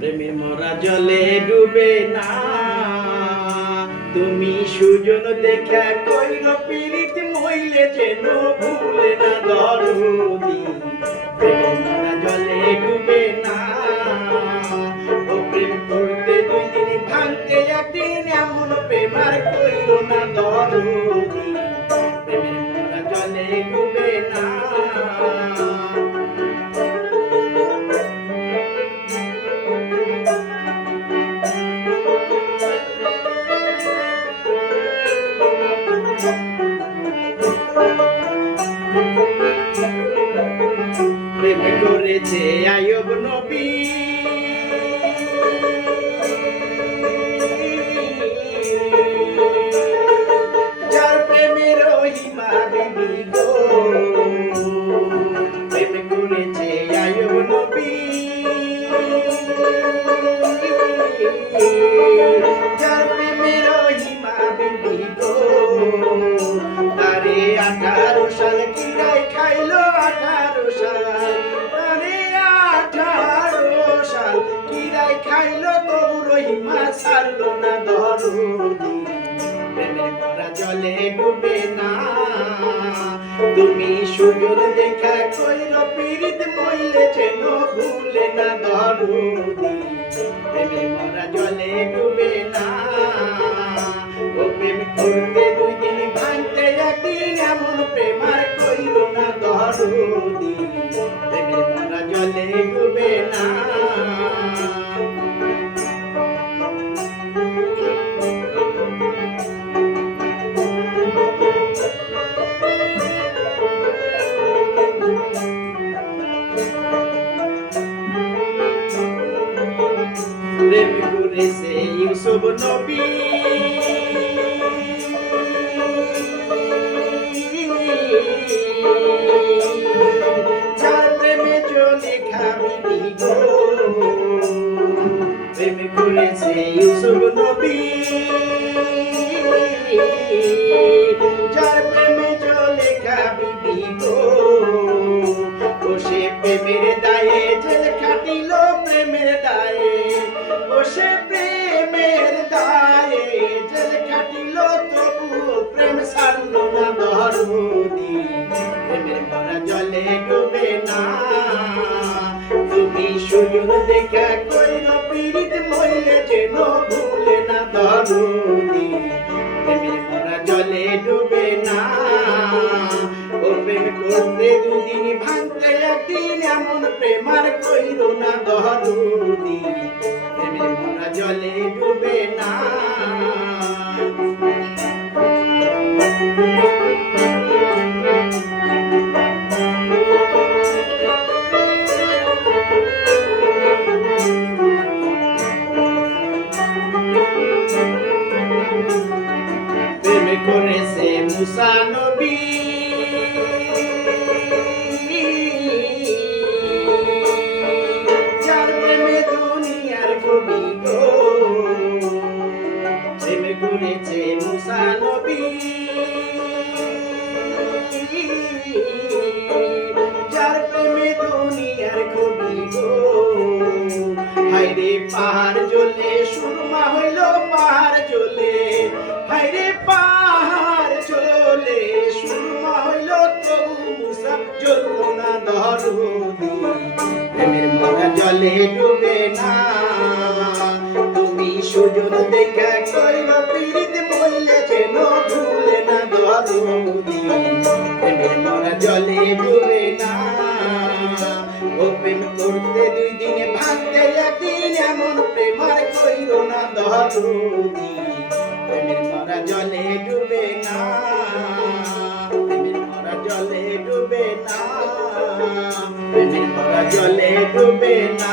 প্রেমে মরা জলে ডুবে না। তুমি সুজন দেখা কইল, পীড়িত মইলে যেন ভুলে না দরদি প্রেম করেছে আয়ব নবী। ছাড়লো না দরদি। জলে ডুবে না। তুমি সুযোগ দেখা কইল, পীড়িত মইলে যেন ভুলে না দরদি। মরা জলে ডুবে না। ও প্রেম করতে দুই দিন ভাঙতে একদিন এমন প্রেমার কইল না দরদি। প্রেম করেছে ইউসুফ নবী। যার প্রেমে চলে খাবি গো। প্রেম করেছে ইউসুফ নবী। যার প্রেমে চলে খাবি গো। বসে প্রেমের দায়ে খাটিল, প্রেমের দায়ে দেখা কইল পীড়িত মইলে যেন ভুলে না দরদি প্রেমের মরা জলে ডুবে না। ও প্রেম করতে দুদিন ভাঙতে একদিন এমন প্রেমার কইল না দরদি মুসা নবী যার প্রেমে দুনিয়ার কবি গো প্রেম করেছে মুসা নবী। যার প্রেমে দুনিয়ার কবি গো হাইরে পাহাড় জলে ডুবে না। তুমি সুজন দেখা কইল পীড়িত মইলে যেন ভুলে না দরদি প্রেমের মরা জলে ডুবে না। ও করতে দুই দিনে ভাঙতে একদিন এমন প্রেমার কইল না দরদি প্রেমের মরা জলে ডুবে না। মরা জলে ডুবে না। প্রেমের মরা জলে ডুবে না।